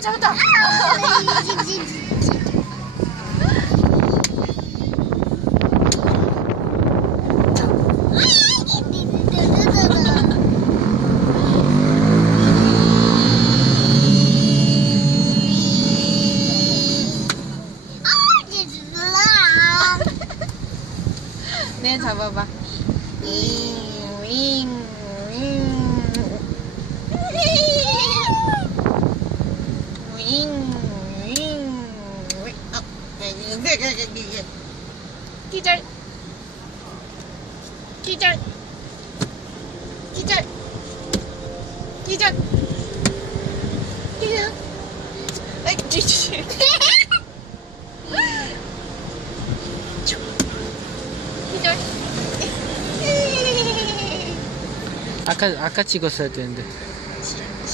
잡았다. 네, 잡아봐. 윙. 기절. 기절. 기절. 기절. 기절. 아이, 기절. 기절. 아까 찍었어야 되는데.